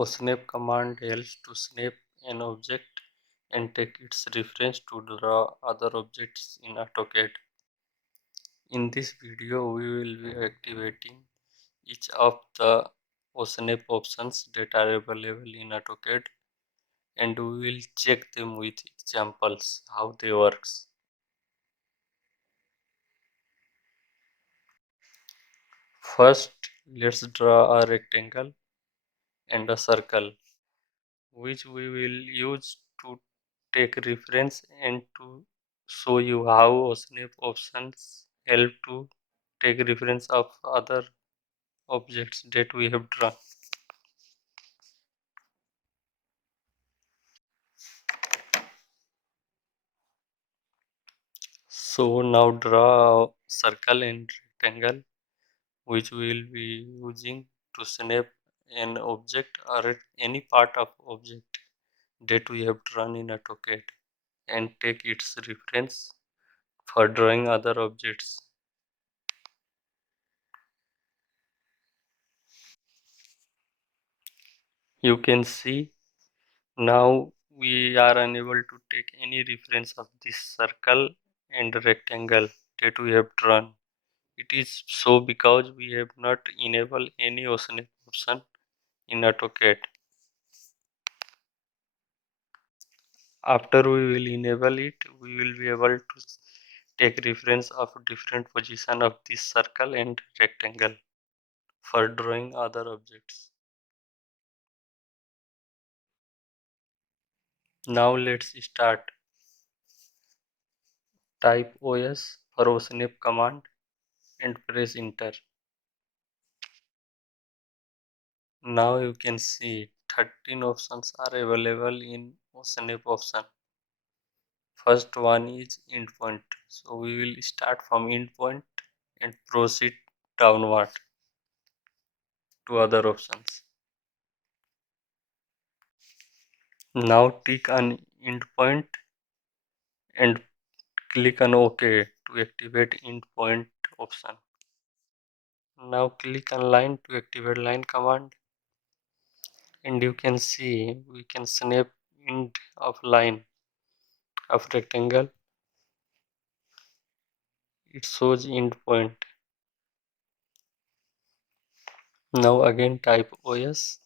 OSNAP command helps to snap an object and take its reference to draw other objects in AutoCAD. In this video, we will be activating each of the OSNAP options that are available in AutoCAD, and we will check them with examples how they works. First, let's draw a rectangle and a circle, which we will use to take reference and to show you how OSNAP options help to take reference of other objects that we have drawn. So now draw a circle and rectangle, which we will be using to snap an object or any part of object that we have drawn in AutoCAD and take its reference for drawing other objects. You can see now we are unable to take any reference of this circle and rectangle that we have drawn. It is so because we have not enabled any OSNAP option in AutoCAD. After we will enable it, we will be able to take reference of different position of this circle and rectangle for drawing other objects. Now let's start. Type OS for OSNAP command and press enter. Now you can see 13 options are available in OSNAP option. First one is Endpoint. So we will start from Endpoint and proceed downward to other options. Now tick on Endpoint and click on OK to activate Endpoint option. Now click on Line to activate Line command, and you can see we can snap end of line of rectangle. It shows Endpoint. Now again type OS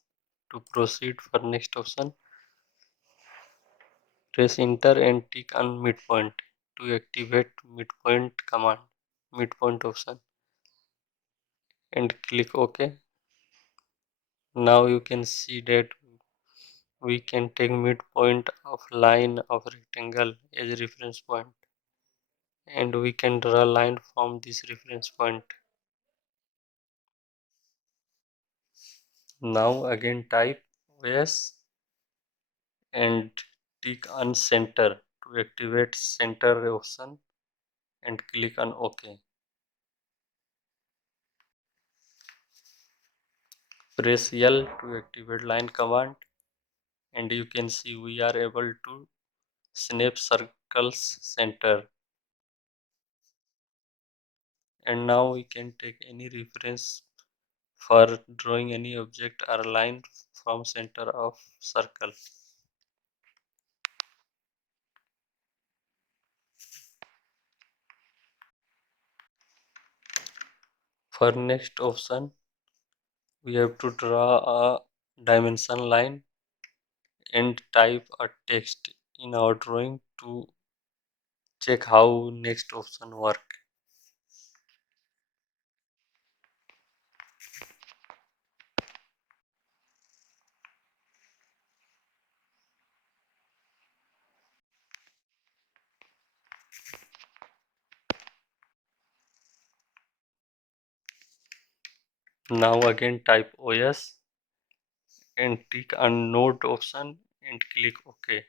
to proceed for next option. Press enter and tick on Midpoint to activate Midpoint command, Midpoint option, and click OK. Now you can see that we can take midpoint of line of rectangle as reference point, and we can draw a line from this reference point. Now again type OS and tick on center to activate center option and click on OK. Press L to activate line command, and you can see we are able to snap circles center. And now we can take any reference for drawing any object or line from center of circle. For next option, we have to draw a dimension line and type a text in our drawing to check how next option work. Now again type OS and tick on node option and click OK.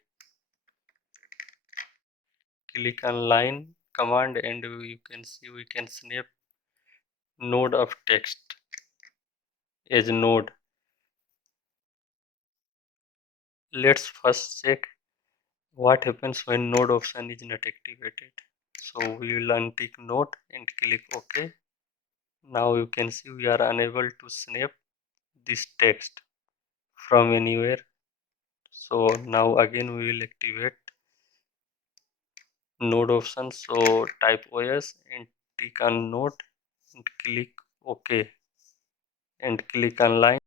Click on line command and you can see we can snap node of text as node. Let's first check what happens when node option is not activated. So we will untick node and click OK. Now you can see we are unable to snap this text from anywhere. So now again we will activate node option. So type OS and click on node and click OK and click on line.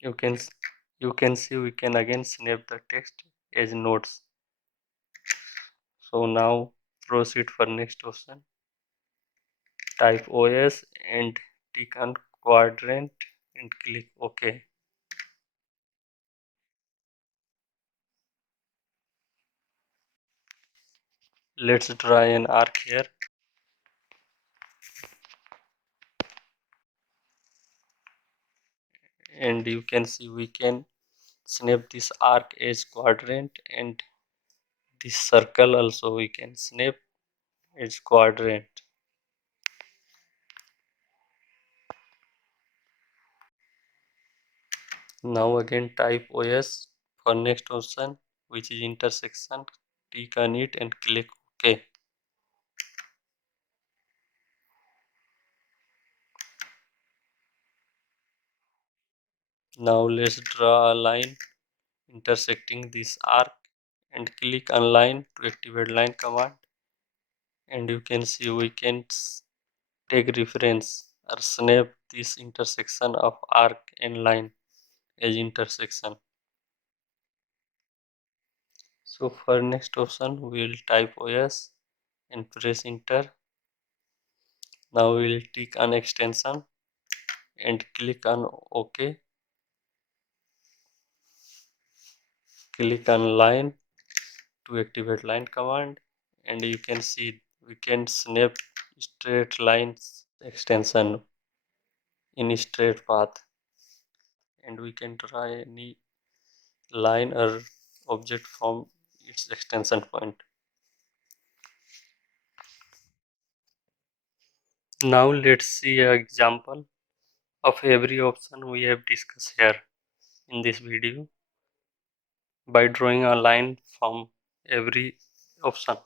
You can see we can again snap the text as nodes. So now proceed for next option. Type OS and click on Quadrant and click OK. Let's draw an arc here. And you can see we can snap this arc as quadrant, and this circle also we can snap as quadrant. Now again type OS for next option, which is intersection. Click on it and click OK. Now let's draw a line intersecting this arc and click on line to activate line command. And you can see we can take reference or snap this intersection of arc and line as intersection. So for next option we will type OS and press enter. Now we will click on extension and click on OK. Click on line to activate line command, and you can see we can snap straight lines extension in straight path, and we can draw any line or object from its extension point. Now let's see an example of every option we have discussed here in this video by drawing a line from every option.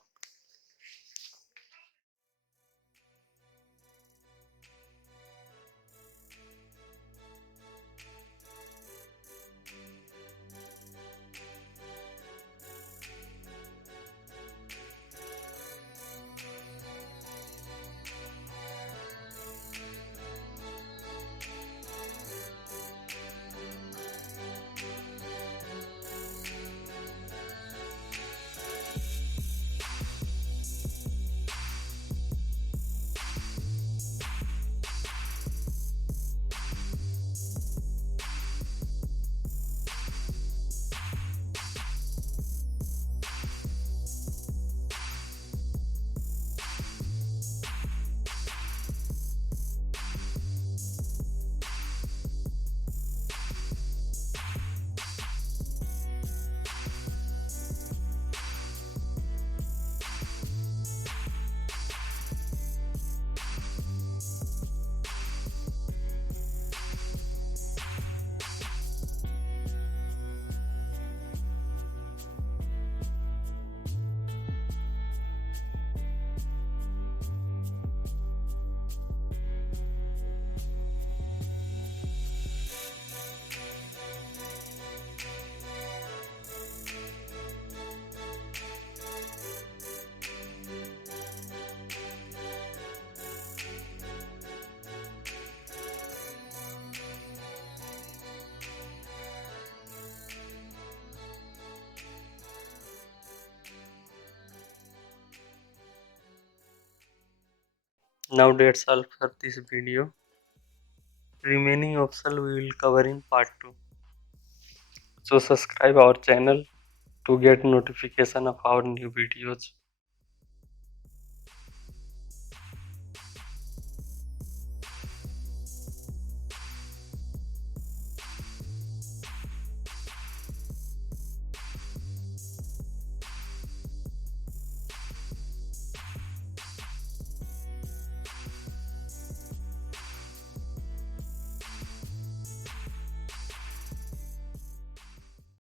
Now that's all for this video. Remaining option we will cover in part 2. So subscribe our channel to get notification of our new videos.